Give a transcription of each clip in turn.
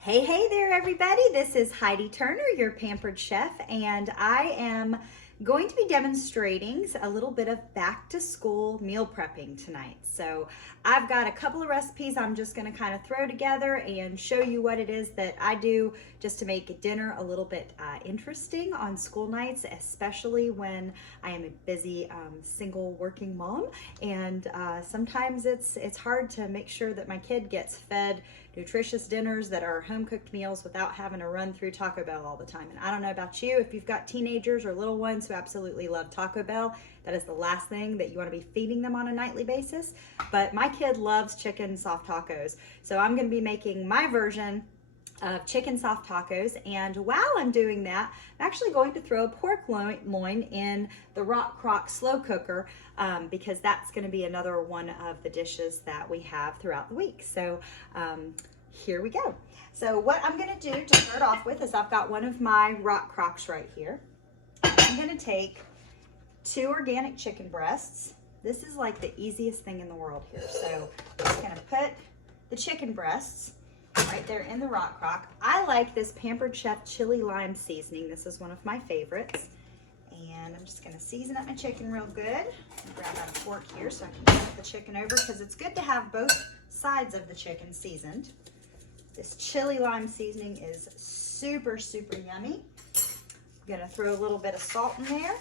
Hey there, everybody. This is Heidi Turner, your Pampered Chef, and I am going to be demonstrating a little bit of back to school meal prepping tonight. So I've got a couple of recipes I'm just going to kind of throw together and show you what it is that I do just to make dinner a little bit interesting on school nights, especially when I am a busy single working mom. And sometimes it's hard to make sure that my kid gets fed nutritious dinners that are home cooked meals without having to run through Taco Bell all the time. And I don't know about you, if you've got teenagers or little ones who absolutely love Taco Bell, that is the last thing that you want to be feeding them on a nightly basis. But my kid loves chicken soft tacos. So I'm going to be making my version of chicken soft tacos, and while I'm doing that, I'm actually going to throw a pork loin in the Rock Crock slow cooker because that's going to be another one of the dishes that we have throughout the week. So here we go. So what I'm going to do to start off with is I've got one of my Rock Crocks right here. I'm going to take 2 organic chicken breasts. This is like the easiest thing in the world here. So I'm just going to put the chicken breasts right there in the Rock Crock. I like this Pampered Chef chili lime seasoning. This is one of my favorites. And I'm just gonna season up my chicken real good. And grab out a fork here so I can flip the chicken over because it's good to have both sides of the chicken seasoned. This chili lime seasoning is super yummy. I'm gonna throw a little bit of salt in there.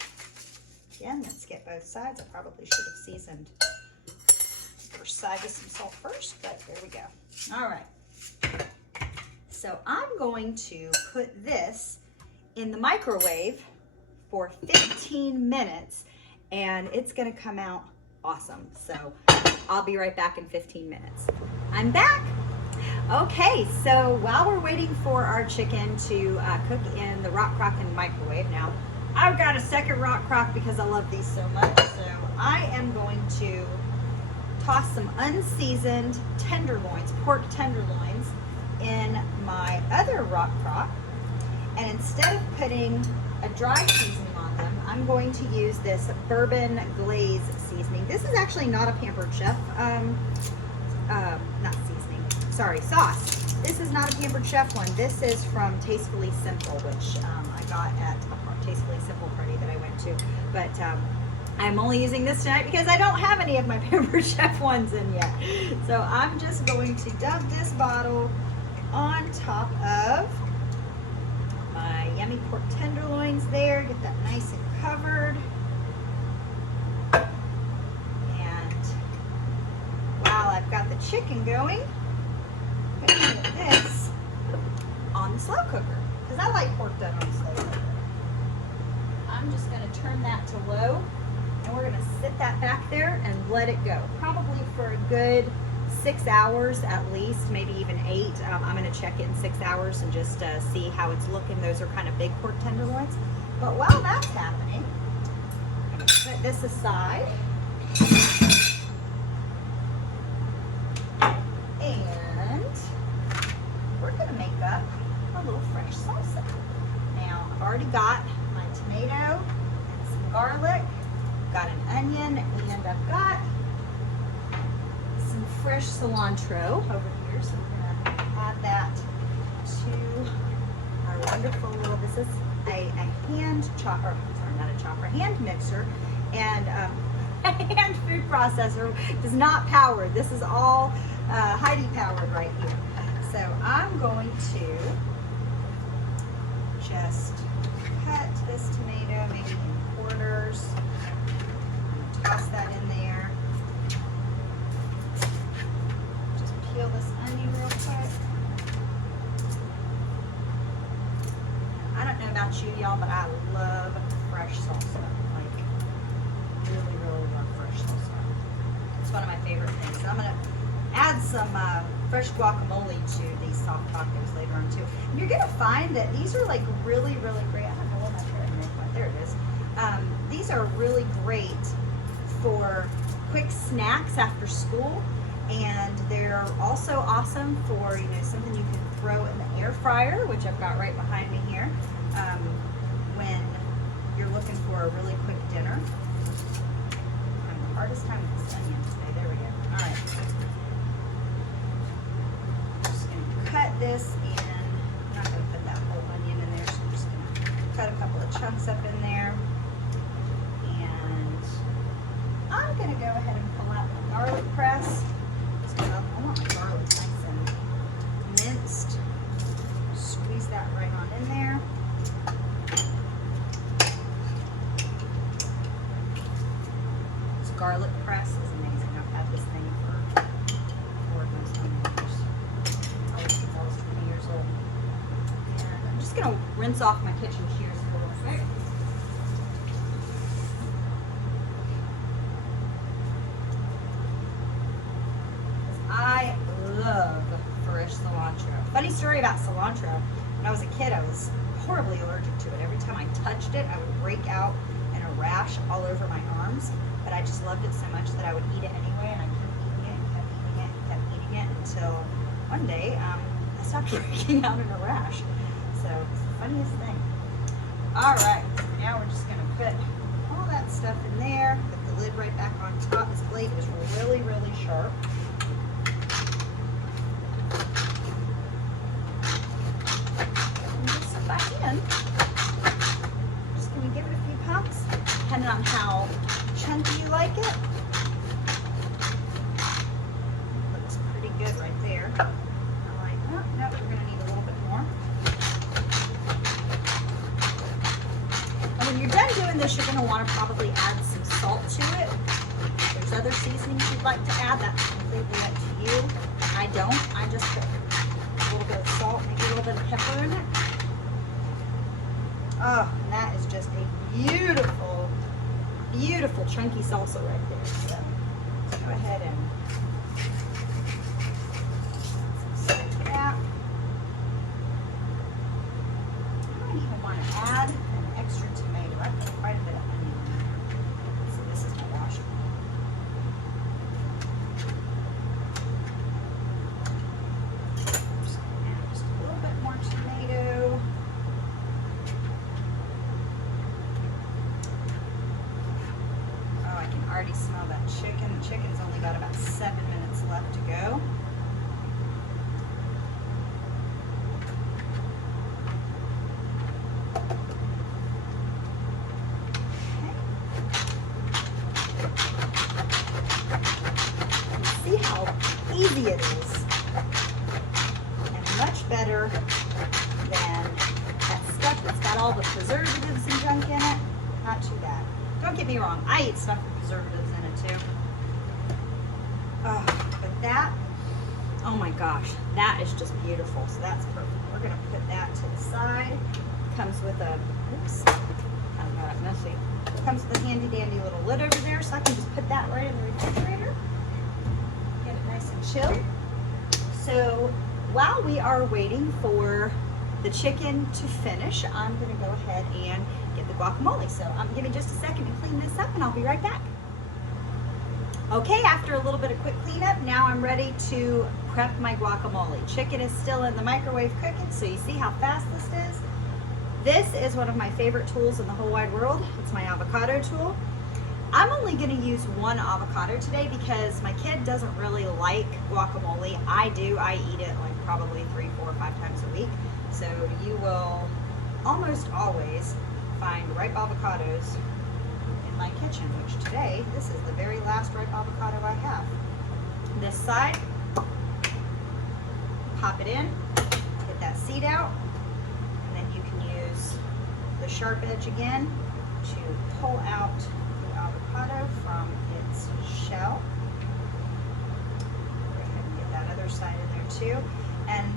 Again, let's get both sides. I probably should have seasoned the first side with some salt first, but there we go. All right. So I'm going to put this in the microwave for 15 minutes and it's going to come out awesome. So I'll be right back in 15 minutes. I'm back. Okay, so while we're waiting for our chicken to cook in the Rock Crock in the microwave, now I've got a second Rock Crock because I love these so much. So I am going to toss some unseasoned tenderloins, pork tenderloins, in my other Rock Crock, and instead of putting a dry seasoning on them, I'm going to use this bourbon glaze seasoning. This is actually not a Pampered Chef, not seasoning, sorry, sauce. This is not a Pampered Chef one. This is from Tastefully Simple, which I got at a Tastefully Simple party that I went to, but I'm only using this tonight because I don't have any of my Pampered Chef ones in yet. So I'm just going to dump this bottle on top of my yummy pork tenderloins there. Get that nice and covered. And while I've got the chicken going, I'm going to put this on the slow cooker because I like pork done on the slow cooker. I'm just going to turn that to low and we're going to sit that back there and let it go. Probably for a good 6 hours at least, maybe even 8. I'm going to check it in 6 hours and just see how it's looking. Those are kind of big pork tenderloins. But while that's happening, I'm going to put this aside. And we're going to make up a little fresh salsa. Now, I've already got my tomato and some garlic. I've got an onion, and I've got some fresh cilantro over here, so we're going to add that to our wonderful little, this is a hand chopper, sorry, not a chopper, hand mixer, and a hand food processor does not power. This is all Heidi powered right here. So I'm going to just cut this tomato maybe in quarters, toss that in there. Peel this onion real quick. I don't know about you, y'all, but I love fresh salsa. Like, really love fresh salsa. It's one of my favorite things. So I'm going to add some fresh guacamole to these soft tacos later on too. And you're going to find that these are like really great. I don't know what my parent went. There it is. These are really great for quick snacks after school. And they're also awesome for, something you can throw in the air fryer, which I've got right behind me here, when you're looking for a really quick dinner. I'm having the hardest time with this onion today. There we go. All right. I'm just going to cut got this, and I'm not going to put that whole onion in there, so I'm just going to cut a couple of chunks up in there. And I'm going to go ahead and pull out my garlic press. I want my garlic nice and minced. Squeeze that right on in there. This garlic press is amazing. I've had this thing for Lord knows how many years. Probably since I was 20 years old. And I'm just going to rinse off my kitchen shears a little quick. I love fresh cilantro. Funny story about cilantro. When I was a kid, I was horribly allergic to it. Every time I touched it, I would break out in a rash all over my arms. But I just loved it so much that I would eat it anyway, and I kept eating it and kept eating it and kept eating it until one day I stopped breaking out in a rash. So it's the funniest thing. All right, now we're just going to put all that stuff in there. Put the lid right back on top. This blade is really, really sharp. Just going to give it a few pumps, depending on how chunky you like it. Looks pretty good right there. I like, oh, no, we're going to need a little bit more. And when you're done doing this, you're going to want to probably add some salt to it. If there's other seasonings you'd like to add, that's completely up to you. I don't. I just put a little bit of salt, maybe a little bit of pepper in it. Oh, and that is just a beautiful, beautiful chunky salsa right there. So let's go ahead and set that. I don't even want to add an extra tomato. I put quite a bit of onion in there. So this is my wash. Just going to add just a little bit more tomato. Already smell that chicken. The chicken's only got about 7 minutes left to go. Okay. See how easy it is, and much better than that stuff that's got all the preservatives and junk in it. Not too bad. Don't get me wrong, I eat stuff with preservatives in it too. But that, oh my gosh, that is just beautiful. So that's perfect. We're going to put that to the side. Comes with a, oops, I got it messy. Comes with a handy dandy little lid over there, so I can just put that right in the refrigerator. Get it nice and chilled. So while we are waiting for the chicken to finish, I'm going to go ahead and get the guacamole. So give me just a second to clean this up and I'll be right back. Okay, after a little bit of quick cleanup, now I'm ready to prep my guacamole. Chicken is still in the microwave cooking, so you see how fast this is. This is one of my favorite tools in the whole wide world. It's my avocado tool. I'm only going to use one avocado today because my kid doesn't really like guacamole. I do. I eat it like probably 3, 4, 5 times a week. So you will almost always find ripe avocados in my kitchen, which today, this is the very last ripe avocado I have. This side, pop it in, get that seed out, and then you can use the sharp edge again to pull out the avocado from its shell. Go ahead and get that other side in there too. And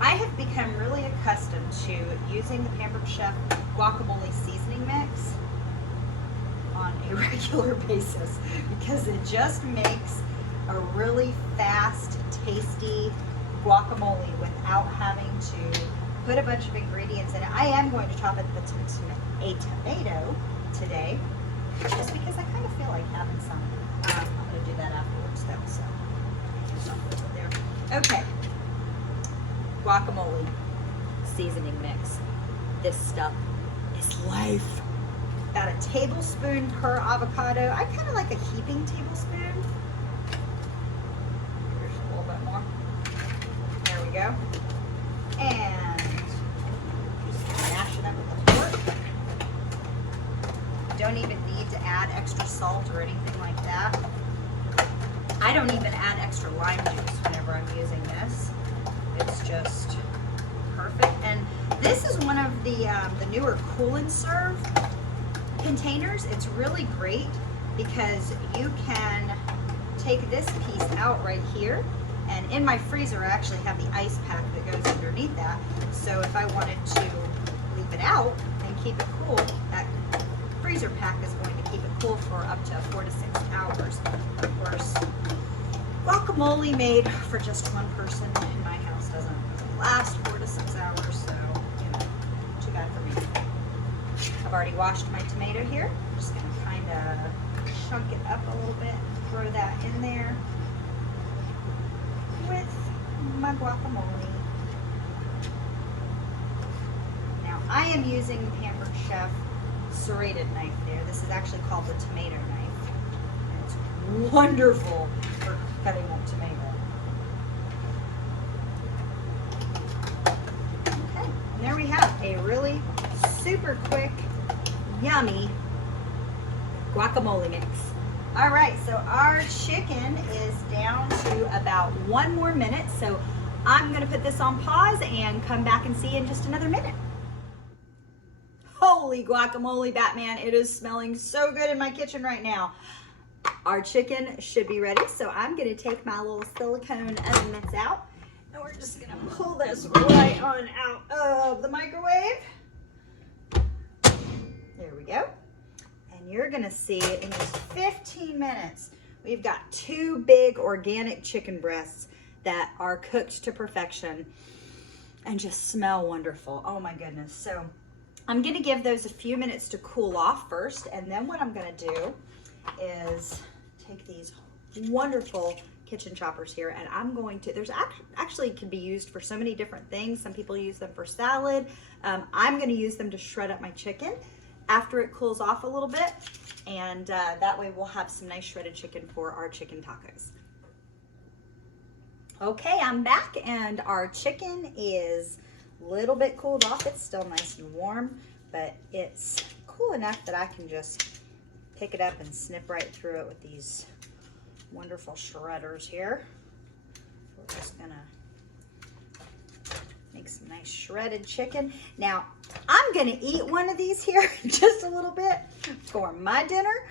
I have become really accustomed to using the Pampered Chef guacamole seasoning mix on a regular basis because it just makes a really fast, tasty guacamole without having to put a bunch of ingredients in it. I am going to chop up a tomato today just because I kind of feel like having some. I'm going to do that afterwards though, so there. Okay. Guacamole seasoning mix. This stuff is life. About a tablespoon per avocado. I kind of like a heaping tablespoon. Here's a little bit more. There we go. salt or anything like that. I don't even add extra lime juice whenever I'm using this. It's just perfect. And this is one of the newer Cool and Serve containers. It's really great because you can take this piece out right here, and in my freezer I actually have the ice pack that goes underneath that, so if I wanted to leave it out and keep it cool, that freezer pack is going to keep it cool for up to 4 to 6 hours. Of course, guacamole made for just one person in my house doesn't last 4 to 6 hours, so you know, too bad for me. I've already washed my tomato here. I'm just going to kind of chunk it up a little bit, throw that in there with my guacamole. Now I am using the Pampered Chef serrated knife there. This is actually called the tomato knife. And it's wonderful for cutting up tomato. Okay, and there we have a really super quick, yummy guacamole mix. All right, so our chicken is down to about 1 more minute, so I'm gonna put this on pause and come back and see you in just another minute. Holy guacamole, Batman, it is smelling so good in my kitchen right now. Our chicken should be ready, so I'm gonna take my little silicone oven mitts out, and we're just gonna pull this right on out of the microwave. There we go. And you're gonna see in just 15 minutes, we've got 2 big organic chicken breasts that are cooked to perfection and just smell wonderful. Oh my goodness. So I'm gonna give those a few minutes to cool off first, and then what I'm gonna do is take these wonderful kitchen choppers here, and I'm going to, there's actually can be used for so many different things. Some people use them for salad. I'm gonna use them to shred up my chicken after it cools off a little bit, and that way we'll have some nice shredded chicken for our chicken tacos. Okay, I'm back, and our chicken is a little bit cooled off. It's still nice and warm, but it's cool enough that I can just pick it up and snip right through it with these wonderful shredders here. We're just gonna make some nice shredded chicken. Now, I'm gonna eat one of these here in just a little bit for my dinner.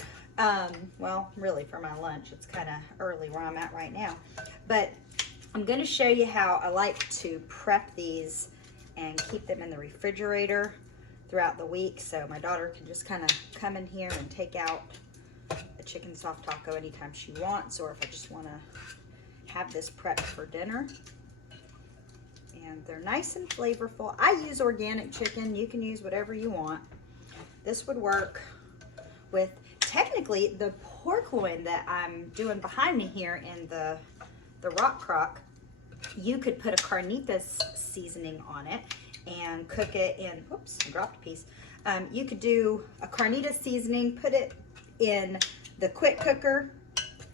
Well, really for my lunch. It's kind of early where I'm at right now. But I'm gonna show you how I like to prep these and keep them in the refrigerator throughout the week, so my daughter can just kind of come in here and take out a chicken soft taco anytime she wants, or if I just want to have this prepped for dinner. And they're nice and flavorful. I use organic chicken. You can use whatever you want. This would work with technically the pork loin that I'm doing behind me here in the rock crock. You could put a carnitas seasoning on it and cook it in, oops, I dropped a piece. You could do a carnitas seasoning, put it in the quick cooker,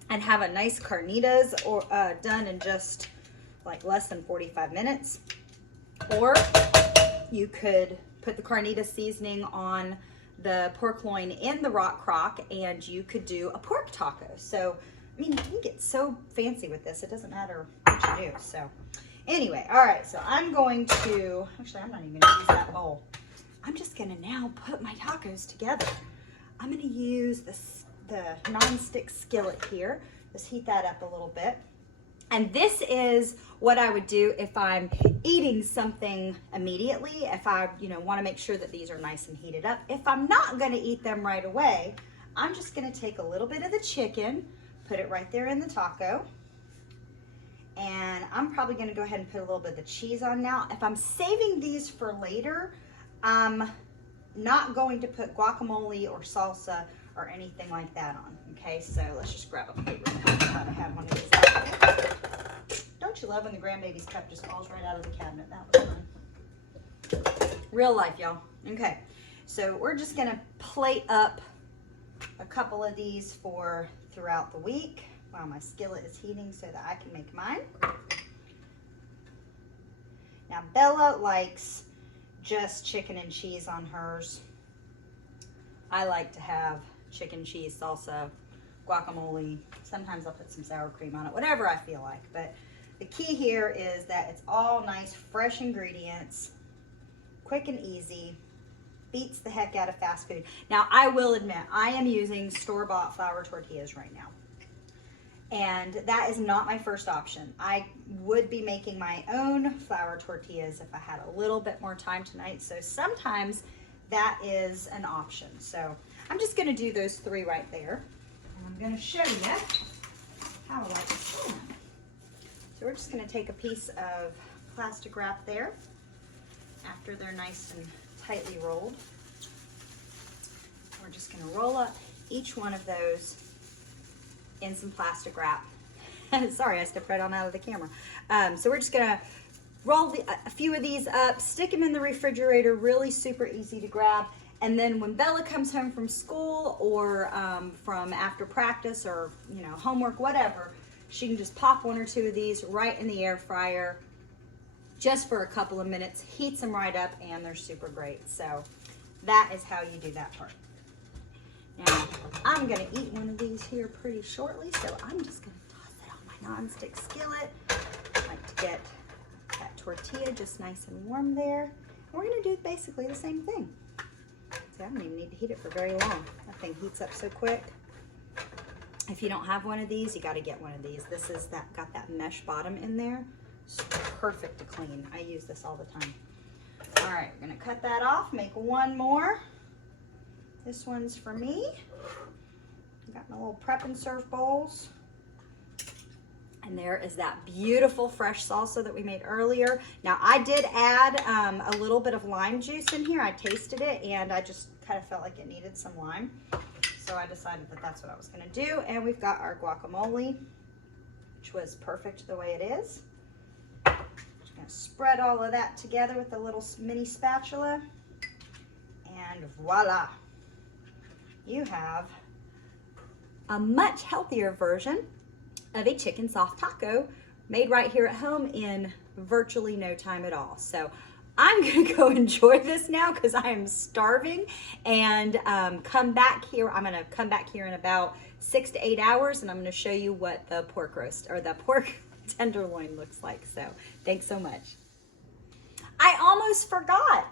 and have a nice carnitas or done in just like less than 45 minutes. Or you could put the carnitas seasoning on the pork loin in the rock crock, and you could do a pork taco. So, I mean, you get so fancy with this, it doesn't matter what you do. So anyway, all right, so I'm going to, actually I'm not even gonna use that bowl. I'm just gonna now put my tacos together. I'm gonna use the non-stick skillet here. Just heat that up a little bit. And this is what I would do if I'm eating something immediately, if I, want to make sure that these are nice and heated up. If I'm not going to eat them right away, I'm just going to take a little bit of the chicken, put it right there in the taco, and I'm probably going to go ahead and put a little bit of the cheese on now. If I'm saving these for later, I'm not going to put guacamole or salsa or anything like that on. Okay, so let's just grab a plate real quick. I thought I had one of these out there. Don't you love when the grandbaby's cup just falls right out of the cabinet? That was fun. Real life, y'all. Okay, so we're just gonna plate up a couple of these for throughout the week while my skillet is heating so that I can make mine. Now, Bella likes just chicken and cheese on hers. I like to have chicken, cheese, salsa, guacamole. Sometimes I'll put some sour cream on it, whatever I feel like. But the key here is that it's all nice, fresh ingredients, quick and easy, beats the heck out of fast food. Now, I will admit, I am using store-bought flour tortillas right now. And that is not my first option. I would be making my own flour tortillas if I had a little bit more time tonight. So sometimes that is an option. So I'm just gonna do those 3 right there. And I'm gonna show you how I like to spoon them. So we're just gonna take a piece of plastic wrap there after they're nice and tightly rolled. We're just gonna roll up each one of those in some plastic wrap. Sorry, I stepped right on out of the camera. So we're just gonna roll a few of these up, stick them in the refrigerator, really super easy to grab. And then when Bella comes home from school or from after practice or homework, whatever, she can just pop 1 or 2 of these right in the air fryer just for a couple of minutes, heats them right up, and they're super great. So that is how you do that part. Now, I'm gonna eat one of these here pretty shortly, so I'm just gonna toss it on my nonstick skillet. I like to get that tortilla just nice and warm there. And we're gonna do basically the same thing. See, I don't even need to heat it for very long. That thing heats up so quick. If you don't have one of these, you gotta get one of these. This is got that mesh bottom in there. It's perfect to clean. I use this all the time. All right, we're gonna cut that off, make 1 more. This one's for me. I've got my little prep and serve bowls. And there is that beautiful fresh salsa that we made earlier. Now I did add a little bit of lime juice in here. I tasted it and I just kind of felt like it needed some lime. So I decided that that's what I was gonna do. And we've got our guacamole, which was perfect the way it is. Just gonna spread all of that together with a little mini spatula. And voila. You have a much healthier version of a chicken soft taco made right here at home in virtually no time at all. So I'm gonna go enjoy this now because I am starving, and come back here. I'm gonna come back here in about 6 to 8 hours, and I'm gonna show you what the pork roast or the pork tenderloin looks like. So thanks so much. I almost forgot.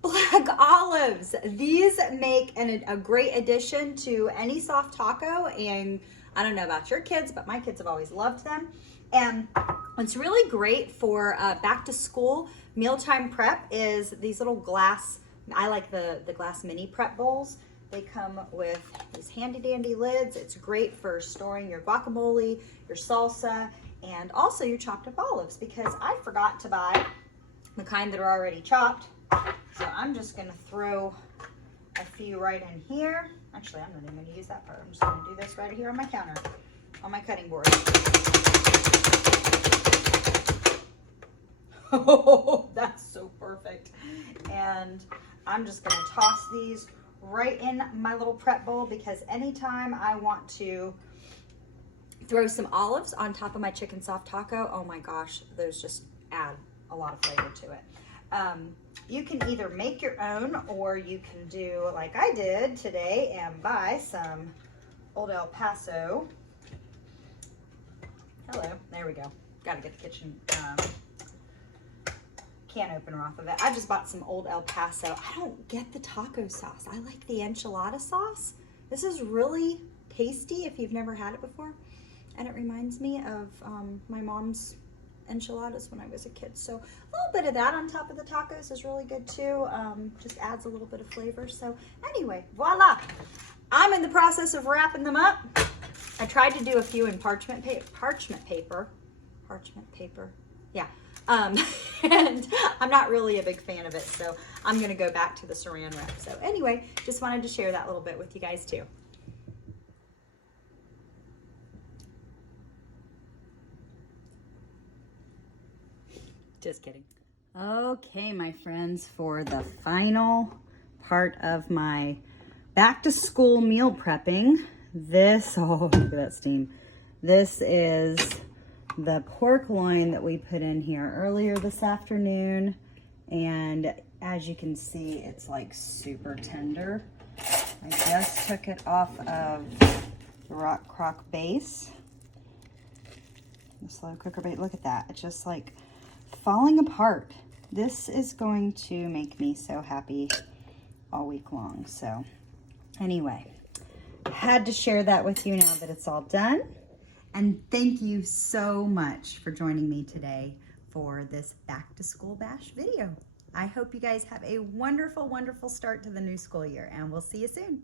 Black olives. These make a great addition to any soft taco, and I don't know about your kids, but my kids have always loved them. And what's really great for back to school mealtime prep is these little glass, I like the glass mini prep bowls. They come with these handy dandy lids. It's great for storing your guacamole, your salsa, and also your chopped up olives, because I forgot to buy the kind that are already chopped. So I'm just gonna throw a few right in here. Actually, I'm not even gonna use that part. I'm just gonna do this right here on my counter, on my cutting board. Oh, that's so perfect. And I'm just gonna toss these right in my little prep bowl, because anytime I want to throw some olives on top of my chicken soft taco, oh my gosh, those just add a lot of flavor to it. You can either make your own, or you can do like I did today and buy some Old El Paso. Hello, there we go. Gotta get the kitchen can opener off of it. I just bought some Old El Paso. I don't get the taco sauce. I like the enchilada sauce. This is really tasty if you've never had it before. And it reminds me of my mom's enchiladas when I was a kid. So a little bit of that on top of the tacos is really good too. Just adds a little bit of flavor. So anyway, voila. I'm in the process of wrapping them up. I tried to do a few in parchment paper. Yeah. And I'm not really a big fan of it, so I'm going to go back to the saran wrap. So anyway, just wanted to share that little bit with you guys too. Just kidding. Okay, my friends, for the final part of my back to school meal prepping, oh, look at that steam. This is the pork loin that we put in here earlier this afternoon. And as you can see, it's like super tender. I just took it off of the Rock Crock base. The slow cooker base. Look at that. It's just like falling apart. This is going to make me so happy all week long. So anyway, had to share that with you now that it's all done. And thank you so much for joining me today for this Back to School Bash video. I hope you guys have a wonderful, wonderful start to the new school year, and we'll see you soon.